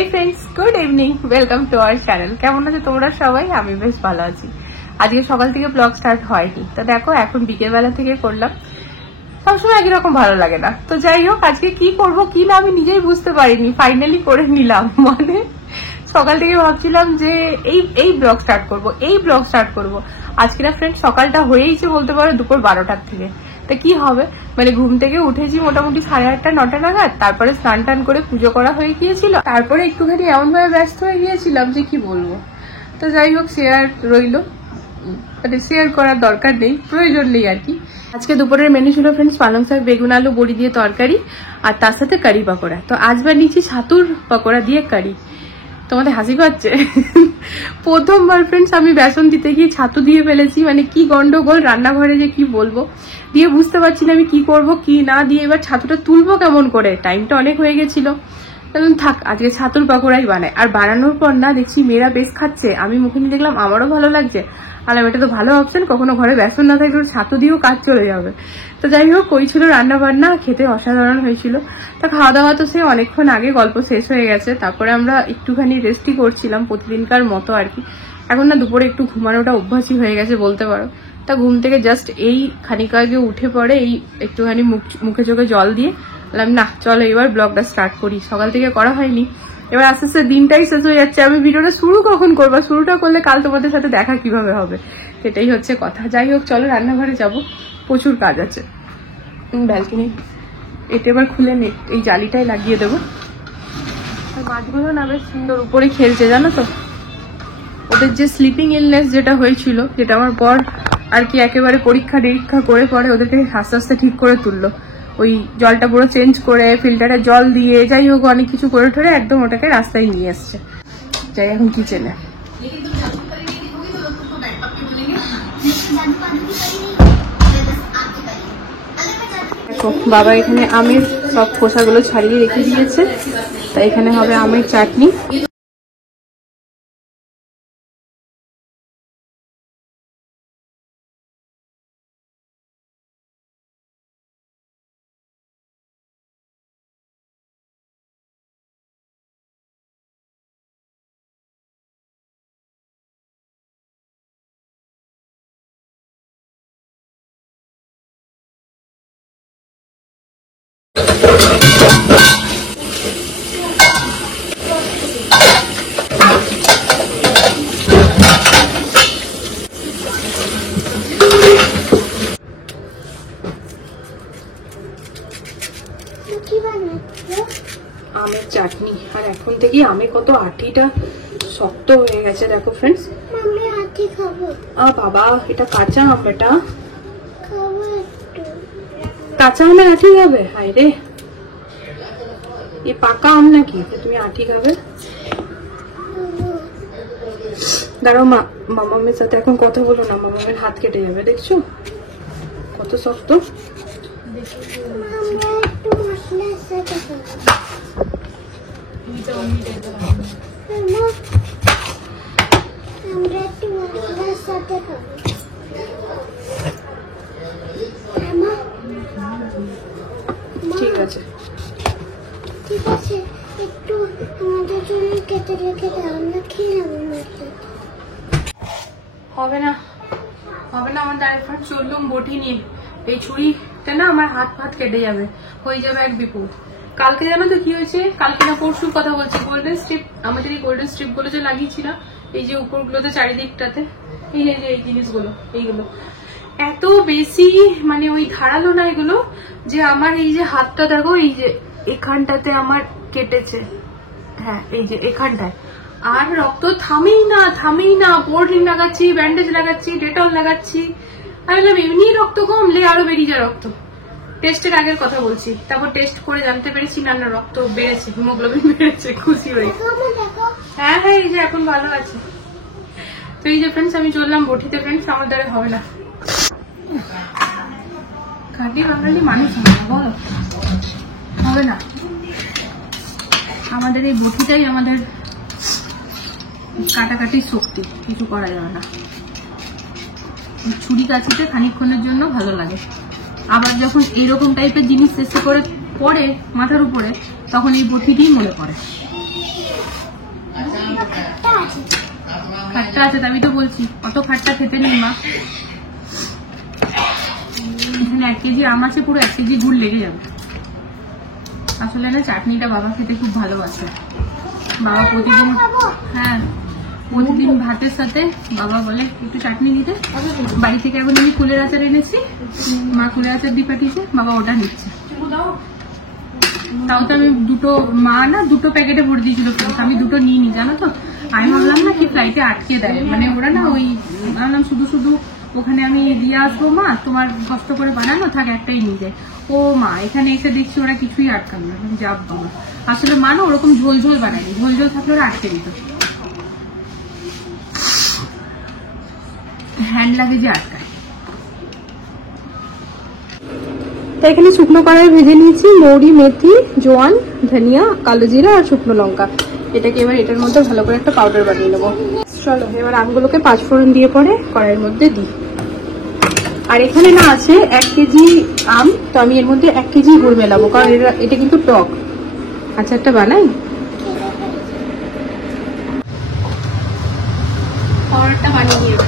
Hey friends, good evening, welcome to our channel. কেমন আছো তোমরা সবাই? আমি বেশ ভালো আছি। আজকে সকাল থেকে ব্লগ স্টার্ট হয়নি, তো দেখো এখন বিকেলবেলা থেকে করলাম। সবসময় একই রকম ভালো লাগে না, তো যাই হোক আজকে কি করব কি না আমি নিজেই বুঝতে পারিনি, ফাইনালি করে নিলাম। মানে সকাল থেকে ভাবছিলাম যে এই ব্লগ স্টার্ট করব। আজকে না ফ্রেন্ড সকালটা হয়েইছে বলতে পারো দুপুর 12টার থেকে। তা কি হবে, মানে ঘুম থেকে উঠেছি মোটামুটি 8:30 9টা নাগাদ, তারপরে স্নান টান করে পুজো করা হয়ে গিয়েছিল, তারপরে একটুখানি এমন ভাবে ব্যস্ত হয়ে গিয়েছিলাম যে কি বলবো। তো যাই হোক শেয়ার রইলো, মানে শেয়ার করার দরকার নেই, প্রয়োজন নেই আর কি। আজকে দুপুরের মেনু ছিল ফ্রেন্ডস পালং শাক, বেগুন, আলু, বড়ি দিয়ে তরকারি, আর তার সাথে কারি পাকোড়া। তো আজ বানিয়েছি ছাতুর পাকোড়া দিয়ে কারি। তোমাদের হাসি পাচ্ছে? প্রথমবার ফ্রেন্ডস আমি বেসন দিতে গিয়ে ছাতু দিয়ে ফেলেছি, মানে কি গন্ডগোল রান্নাঘরে যে কি বলবো, দিয়ে বুঝতে পারছি না আমি কি করব কি না দিয়ে। এবার ছাতুটা তুলবো কেমন করে, টাইমটা অনেক হয়ে গেছিল। থাক আজকে ছাতুর পাকোড়াই বানায়। আর বানানোর পর না দেখছি মেয়েরা বেশ খাচ্ছে, আমি মুখে নিয়ে দেখলাম আমারও ভালো লাগছে। আর এটা তো ভালো অপশন, কখনো ঘরে বেসন না থাকলে ছাতু দিয়েও কাজ চলে যাবে। তো যাই হোক ওই ছিল রান্না বান্না, খেতে অসাধারণ হয়েছিল। তা খাওয়া দাওয়া তো সে অনেকক্ষণ আগে গল্প শেষ হয়ে গেছে, তারপরে আমরা একটুখানি রেস্টই করছিলাম প্রতিদিনকার মতো আর কি। এখন না দুপুরে একটু ঘুমানোটা অভ্যাসই হয়ে গেছে বলতে পারো। তা ঘুম থেকে জাস্ট এই খানিক আগে উঠে পড়ে এই একটুখানি মুখে চোখে জল দিয়ে বললাম না চলো এবার ব্লগটা স্টার্ট করি। সকাল থেকে করা হয়নি, এবার আস্তে আস্তে দিনটাই শেষ হয়ে যাচ্ছে। আমি ভিডিওটা শুরু কখন করবো, শুরুটা করলে কাল তোমাদের সাথে দেখা কিভাবে হবে, সেটাই হচ্ছে কথা। যাই হোক চলো রান্নাঘরে যাব, প্রচুর কাজ আছে। ব্যালকনি এটা এবার খুলে এই জালিটাই লাগিয়ে দেবো। আর মাছগুলো না বেশ সুন্দর উপরে খেলছে জানো তো। ওদের যে স্লিপিং ইলনেস যেটা হয়েছিল, যেটা আমার বর আর কি একেবারে পরীক্ষা নিরীক্ষা করে পরে ওদেরকে আস্তে আস্তে ঠিক করে তুললো। ওই জলটা পুরো চেঞ্জ করে ফিল্টারে জল দিয়ে যাই হোক অনেক কিছু করে ঠরে একদম ওটাকে রাস্তায় নিয়ে এসছে। যাই এখন কিচেনে। বাবা এখানে আমের সব খোসাগুলো ছাড়িয়ে রেখে দিয়েছে, তাই এখানে হবে আমের চাটনি। আমের চাটনি, আর এখন থেকে আমে কত আটিটা শক্ত হয়ে গেছে দেখো ফ্রেন্ডস। আমি আটি খাবো। বাবা এটা কাঁচা আম, বেটা কাঁচা আমের আটি খাবে? হায় রে, এই পাকা আম নাকি তুমি আটি খাবে? দাঁড়াও মামামের সাথে এখন কথা বলো না, মামামের হাত কেটে যাবে, দেখছো কত শক্ত। ঠিক আছে ঠিক আছে, একটু আমাদের জন্য কেটে রেখে দাও, আমরা খেয়ে নেবো। হবে না আমার দাঁড়িয়ে ফ্রেন্ড চললুম বটি নিয়ে। এই ছুরিটা না আমার হাত ফাত কেটে যাবে, হয়ে যাবে এক বিপদ। কালকে জানো তো কি হয়েছে, কালকে না পরশুর কথা বলছি, গোল্ডেন স্ট্রিপ, আমাদের এই গোল্ডেন স্ট্রিপ গুলো যে লাগিয়েছিলাম এই যে উপরগুলোতে চারিদিকটাতে, এই যে এই জিনিসগুলো এইগুলো এত বেশি মানে ওই ধারালো না এগুলো, যে আমার এই যে হাতটা দেখো এই যে এখানটাতে আমার কেটেছে, হ্যাঁ এই যে এখানটায়, আর রক্ত থামেই না। বোর্ডিং লাগাচ্ছি, ব্যান্ডেজ লাগাচ্ছি, ডেটল লাগাচ্ছি। আমি বললাম এমনি রক্ত কমলে আরো বেরিয়ে যায় রক্ত। টেস্টের আগের কথা বলছি, তারপর টেস্ট করে জানতে পেরেছি না রক্ত বেড়েছে, হিমোগ্লোবিন বেড়েছে, খুশি হয়ে। হ্যাঁ এই যে এখন ভালো আছে। তো এই যে ফ্রেন্ডস আমি চললাম বটিতে, ফ্রেন্ডস আমার দ্বারা হবে না, খাঁটি বাঙালি মানুষ বলো, হবে না। আমাদের এই বটিটাই আমাদের কাটাকাটির শক্তি, কিছু করা যাবে না। ছুরি কাছিতে খানিকক্ষণের জন্য ভালো লাগে, আবার যখন এইরকম টাইপের জিনিস চেষ্টা করে পড়ে মাথার উপরে তখন এই বটিটিই মনে পড়ে। খাট্টা আছে, আমি তো বলছি অত খাট্টা খেতে নেই মা। এখানে 1 কেজি আম আছে, পুরো 1 কেজি গুড় লেগে যাবে। আসলে না চাটনিটা বাবা খেতে খুব ভালোবাসে। বাবা প্রতিদিন, হ্যাঁ প্রতিদিন ভাতের সাথে বাবা বলে একটু চাটনি দিতে। বাড়ি থেকে এখন আমি কুলের আচার এনেছি, মা কুলের আচার দিয়ে পাঠিয়েছে, বাবা ওটা নিচ্ছে। তাও তো আমি মা না 2 প্যাকেটে ভরে দিয়েছিল, আমি 2 নিয়ে নি, জানো তো। আমি ভাবলাম না কি ফ্লাইটে আটকে দেয়, মানে ওরা না ওই ভাবলাম শুধু ওখানে আমি দিয়ে আসবো, মা তোমার কষ্ট করে বানানো থাক, একটাই নিয়ে যায়। ও মা এখানে এসে দেখছি ওরা কিছুই আটকানো না, যাব বাবা। আসলে মা না ওরকম ঝোল বানায়নি, ঝোল থাকলে ওরা আটকে দিত, হ্যান্ড লাগে যে আটকায়। তো এখানে শুকনো কড়াই ভেজে নিয়েছি মৌরি, মেথি, জোয়ান, ধনিয়া, কালো জিরা আর শুকনো লঙ্কা। এটাকে এবার এটার মধ্যে ভালো করে একটা পাউডার বানিয়ে নেবো। চলো এবার আমগুলোকে 5 ফোড়ন দিয়ে পরে কড়াইয়ের মধ্যে দিই। আর এখানে না আছে 1 কেজি আম, তো আমি এর মধ্যে 1 কেজি গুড় মেলাবো, কারণ এটা কিন্তু টক। আচারটা বানাই, পাউডারটা বানিয়ে নিয়ে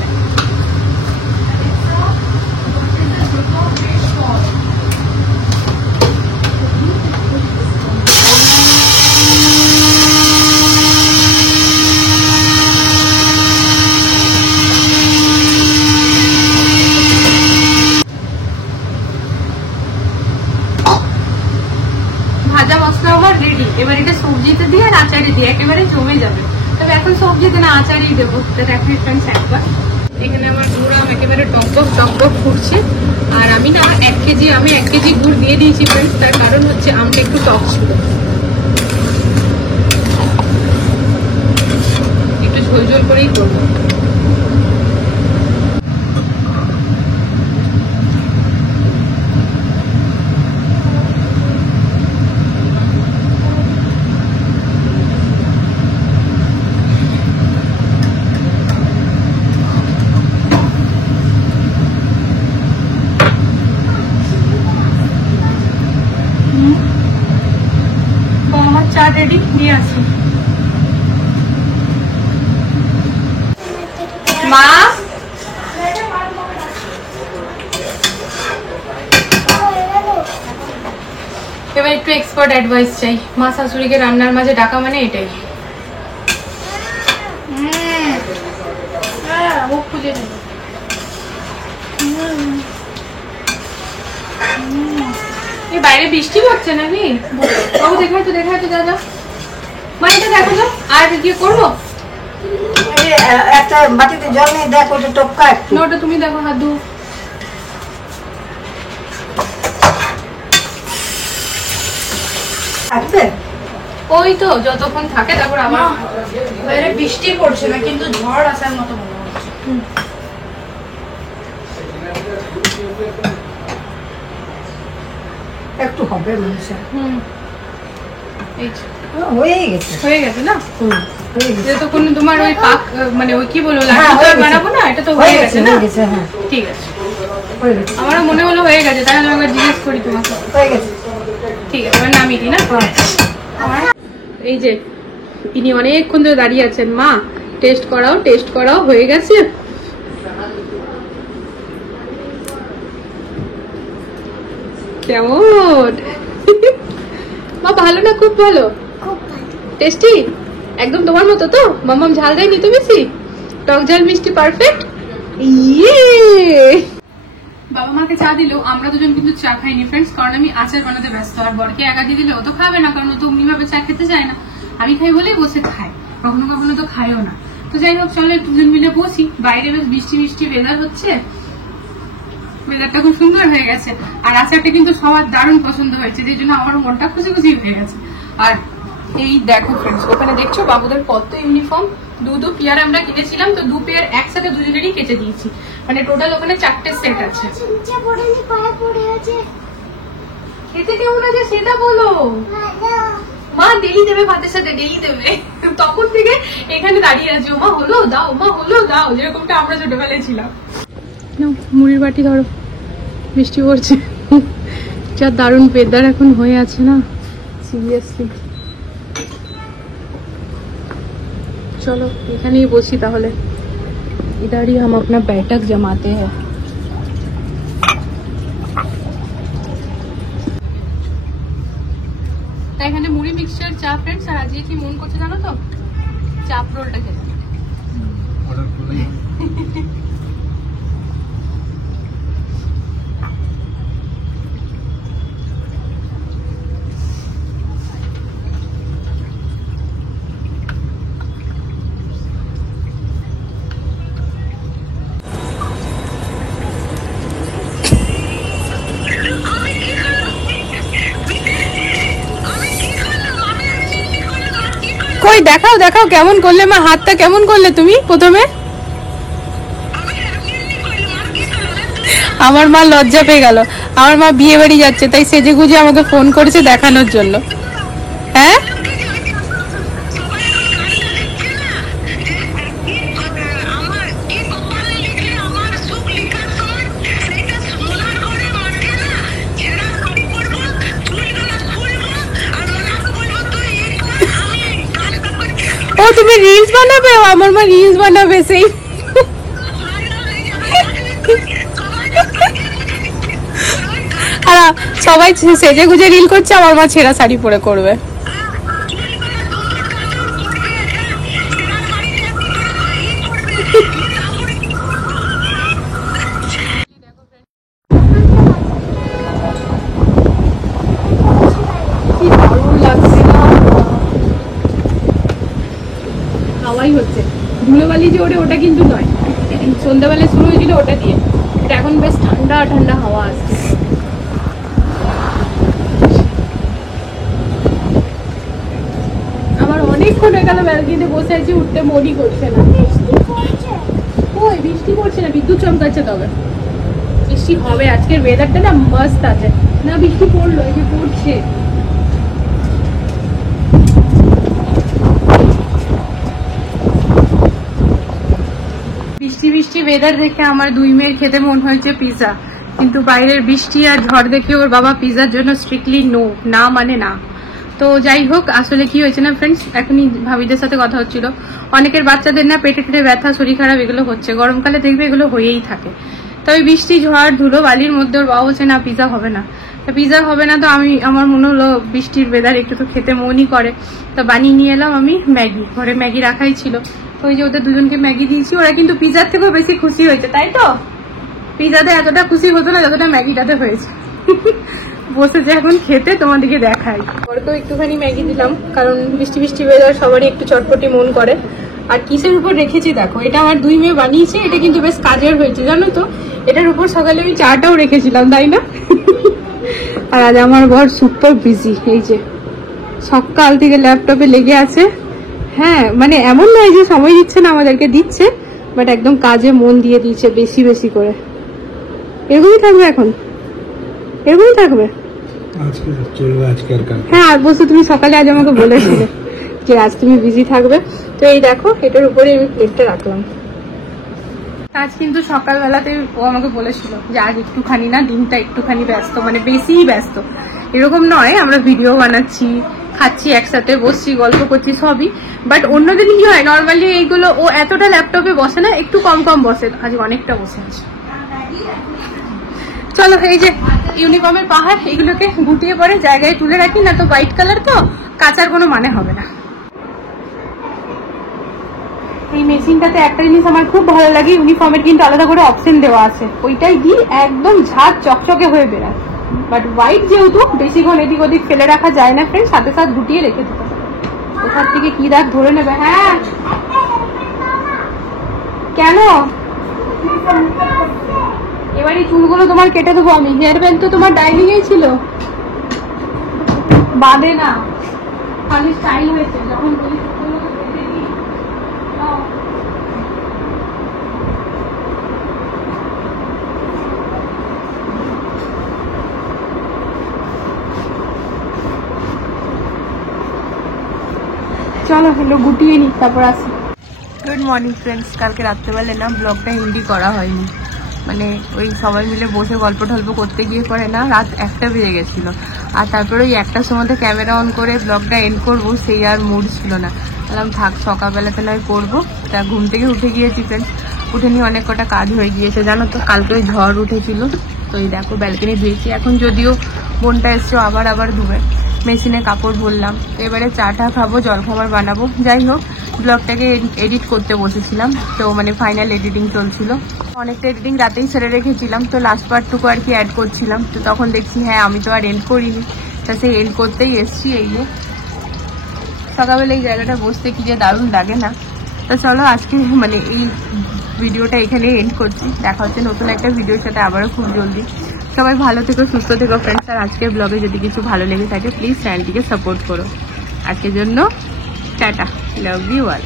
ভাজা মশলা আমার রেডি। এবার এটা সবজিতে দিয়ে আর আচারে দিয়ে একেবারে জমে যাবে। তবে এখন সবজিতে না আচারই দেবো। দেখো ফ্রেন্ডস একবার এখানে আমার গুড় আম একেবারে টকবক ফুটছে। আর আমি না 1 কেজি আমি 1 কেজি গুড় দিয়ে দিয়েছি ফ্রেন্ডস, তার কারণ হচ্ছে আমটা একটু টক ছিল, একটু ঝোল করেই করবো। চা রেডি নিয়ে আসি। মা এবার একটু এক্সপার্ট অ্যাডভাইস চাই। মা শাশুড়িকে রান্নার মাঝে ডাকা মানে এটাই। মুখ খুঁজে নেব। বাইরে বৃষ্টি পড়ছে নাকি? বাবু দেখাই তো দাদা, মা এটা দেখো তো। আর কি করবো? একটা বাটিতে জল নিয়ে দেখো, ওটা টপকা একটু। ওটা তুমি দেখো, হাত ধো। আসবে ওই তো যতক্ষণ থাকে, তারপর আবার বাইরে বৃষ্টি পড়ছে না, কিন্তু ঝড় আসার মতো মনে হচ্ছে। একটু হবে মানুষের। হয়ে গেছে না? যতক্ষণ তোমার ওই পাক মানে ওই কি বলবো লাড্ডু বানাবো না, এটা তো হয়ে গেছে না? ঠিক আছে, আমারও মনে হলো হয়ে গেছে, তাই আমি একবার জিজ্ঞেস করি তোমাকে। ঠিক আছে, এবার নামিয়ে দিই না। এই যে ইনি অনেকক্ষণ ধরে দাঁড়িয়ে আছেন, মা টেস্ট করাও হয়ে গেছে। কেমন মা? ভালো না? খুব ভালো, টেস্টি, একদম তোমার মতো তো? মাম্মাম ঝাল দেয়নি তো বেশি? টক ঝাল মিষ্টি পারফেক্ট। ইয়ে বাবা মাকে চা দিল, আমরা দুজন কিন্তু চা খাইনি ফ্রেন্ডস, কারণ আমি আচার বানাতে ব্যস্ত। আর বরকে একা দিয়ে দিলে ও তো খাবে না, কারণ ও তো অমনিভাবে চা খেতে চায় না। আমি খাই বলেই বসে খায়, কখনো তো খায়ও না। তো যাই হোক, চলো দুজন মিলে বসি। বাইরে বেশ বৃষ্টি ওয়েদার হচ্ছে, ওয়েদারটা খুব সুন্দর হয়ে গেছে। আর আচারটা কিন্তু সবার দারুণ পছন্দ হয়েছে, যে জন্য আমার মনটা খুশি হয়ে গেছে। আর এই দেখো ফ্রেন্ডস, ওখানে দেখছো বাবুদের কত ইউনিফর্ম। দু পেয়ার আমরা কিনেছিলাম, তো 2 পেয়ার একসাথে দুজনেরই কেচে দিয়েছি, মানে টোটাল ওখানে 4টে সেট আছে। খেতে কেমন আছে সেটা বলো। মা ডেলি দেবে, ভাতের সাথে ডেলি দেবে। তখন থেকে এখানে দাঁড়িয়ে আছি, মা হলো দাও, যেরকমটা আমরা ছোটবেলায় ছিলাম। মুড়ির বাটি ধরো, বৃষ্টি পড়ছে। যা দারুণ ওয়েদার এখন হয়ে আছে না, সিরিয়াসলি। चलो এখানেই বসি তাহলে। इधर ही हम अपना बैठक जमाते हैं। এখানে মুড়ি মিক্সচার চা ফ্রেন্ডস, আর আজকে কি মন করছে জানো তো, চাপ রোলটা খেতে। অর্ডার করলে কই দেখাও দেখাও কেমন করলে মা, হাতটা কেমন করলে তুমি প্রথমে? আমার মা লজ্জা পেয়ে গেল, আমার মা বিয়ে বাড়ি যাচ্ছে তাই সেজে গুজে আমাকে ফোন করেছে দেখানোর জন্য। হ্যাঁ ও তুমি রিলস বানাবে, আমার মা রিলস বানাবে সেই। আর সবাই সেজে গুজে রিল করছে, আমার মা ছেঁড়া শাড়ি পরে করবে। হাওয়াই হচ্ছে, ধুলোবালি যে ওটা ওটা কিন্তু নয়, সন্ধ্যাবেলায় শুরু হয়েছিল ওটা দিয়ে। এটা এখন বেশ ঠান্ডা ঠান্ডা হাওয়া আসছে। আমার অনেকক্ষণ হয়ে গেল ব্যালকনিতে বসে আছি, উঠতে মনই করছে না। ওই বৃষ্টি পড়ছে না, বিদ্যুৎ চমকাচ্ছে, তবে বৃষ্টি হবে। আজকের ওয়েদারটা না মাস্ত আছে। না বৃষ্টি পড়লো, এই যে পড়ছে। বৃষ্টি বৃষ্টি ওয়েদার দেখে আমার দুই মেয়ের খেতে মন হয়েছে পিৎজা, কিন্তু বাইরের বৃষ্টি আর ঝড় দেখে ওর বাবা পিৎজার জন্য স্ট্রিক্টলি নো, না মানে না। তো যাই হোক, আসলে কি হয়েছে না ফ্রেন্ডস, এখনই ভাবিদের সাথে কথা হচ্ছিল, অনেকের বাচ্চাদের না পেটে টেটে ব্যথা, শরীর খারাপ এগুলো হচ্ছে, গরমকালে দেখবে এগুলো হয়েই থাকে। তবে বৃষ্টি ঝড় ধুলো বালির মধ্যে ওর বাবা বলছে না পিৎজা হবে না। তো পিৎজা হবে না, তো আমার মনে হলো বৃষ্টির ওয়েদার একটু তো খেতে মনই করে, তো বানিয়ে নিয়ে এলাম আমি ম্যাগি। ঘরে ম্যাগি রাখাই ছিল, ওই যে ওদের দুজনকে ম্যাগি দিয়েছি, ওরা কিন্তু পিৎজার থেকেও বেশি খুশি হয়েছে, তাই তো? পিৎজাতে এতটা খুশি হতো না যতটা ম্যাগিটাতে হয়েছে। বসেছে এখন খেতে, তোমাদেরকে দেখাই। ওরকেও একটুখানি ম্যাগি দিলাম, কারণ বৃষ্টি বৃষ্টি ওয়েদার সবারই একটু চটপটি মন করে। আর কিসের উপর রেখেছি দেখো, এটা আমার দুই মেয়ে বানিয়েছে, এটা কিন্তু বেশ কাজের হয়েছে জানো তো। এটার উপর সকালে আমি চাটাও রেখেছিলাম, তাই না? আর আজ আমার বর সুপার বিজি, এই যে সকাল থেকে ল্যাপটপে লেগে আছে। হ্যাঁ মানে এমন নয় যে সময় দিচ্ছে না, আমাদেরকে দিচ্ছে, বাট একদম কাজে মন দিয়ে দিচ্ছে বেশি বেশি করে। এরকমই থাকবে এখন, এরকমই থাকবে আজকে চলবে, আজকে আর কাল। হ্যাঁ আর বলছো তুমি সকালে আজ আমাকে বলেছিলে যে আজ তুমি বিজি থাকবে। তো এই দেখো এটার উপরে আমি প্লেটটা রাখলাম। আজ কিন্তু সকালবেলাতে ও আমাকে বলেছিল যে আজ একটুখানি না, দিনটা একটুখানি ব্যস্ত, মানে বেশি ব্যস্ত। এরকম নয়, আমরা ভিডিও বানাচ্ছি, খাচ্ছি একসাথে, বসছি, গল্প করছি সবই, বাট অন্যদিন কি হয় নর্মালি এইগুলো ও এতটা ল্যাপটপে বসে না, একটু কম কম বসে, আজ অনেকটা বসে আছে। চলো এই যে ইউনিফর্মের পাহাড়, এগুলোকে গুটিয়ে পরে জায়গায় তুলে রাখি, না তো হোয়াইট কালার তো কাচার কোনো মানে হবে না। এই মেশিনটাতে একটা জিনিস আমার খুব ভালো লাগে, ইউনিফর্মের কিন্তু আলাদা করে অপশন দেওয়া আছে, ওইটাই দিই একদম ঝাঁক চকচকে হয়ে বেরায়। বাট হোয়াইট যেহেতু বেশিক্ষণ এদিক ওদিক ফেলে রাখা যায় না ফ্রেন্ড, সাথে সাথে গুটিয়ে রেখে দিতে হবে। ওখান থেকে কি দাগ ধরে নেবে। হ্যাঁ কেন এবার এই চুলগুলো তোমার কেটে দেবো আমি, হেয়ার ব্যান্ড তো তোমার ডাইনিং এই ছিল, বাদে না, খালি স্টাইল হয়েছে যখন বলি চলো হলো গুটিয়ে নি, তারপর আসি। গুড মর্নিং ফ্রেন্ডস, কালকে রাত্রেবেলা না ব্লগটা হিন্দি করা হয়নি, মানে ওই সবাই মিলে বসে গল্প টল্প করতে গিয়ে পরে না রাত 1টা বেজে গেছিলো, আর তারপরে ওই 1টার সময় ক্যামেরা অন করে ব্লগটা এন্ড করবো সেই আর মুড ছিল না। বললাম থাক সকালবেলাতে নয় করবো। তা ঘুম থেকে উঠে গিয়েছি ফ্রেন্ডস, উঠে নিয়ে অনেক কটা কাজ হয়ে গিয়েছে জানো তো। কালকে ওই ঝড় উঠেছিল, তো এই দেখো ব্যালকনি ধুয়েছি। এখন যদিও বোনটা এসছো আবার ধুবে, মেশিনে কাপড় ভরলাম। তো এবারে চাটা খাবো, জলখাবার বানাবো। যাই হোক, ব্লগটাকে এডিট করতে বসেছিলাম, তো মানে ফাইনাল এডিটিং চলছিল। অনেকটা এডিটিং রাতেই ছেড়ে রেখেছিলাম, তো লাস্ট পার্টটুকু আর কি অ্যাড করছিলাম। তো তখন দেখছি হ্যাঁ আমি তো আর এন্ড করিনি, তা সেই এন্ড করতেই এসছি। এই যে সকালবেলা এই জায়গাটা বসতে কি যে দারুণ লাগে না। তো চলো আজকে মানে এই ভিডিওটা এখানে এন্ড করছি। দেখা হচ্ছে নতুন একটা ভিডিওর সাথে আবারও খুব জলদি। সবাই ভালো থেকো, সুস্থ থেকো ফ্রেন্ডস। আর আজকের ব্লগে যদি কিছু ভালো লেগে থাকে প্লিজ চ্যানেলটিকে সাপোর্ট করো। আজকের জন্য টাটা, লাভ ইউ অল।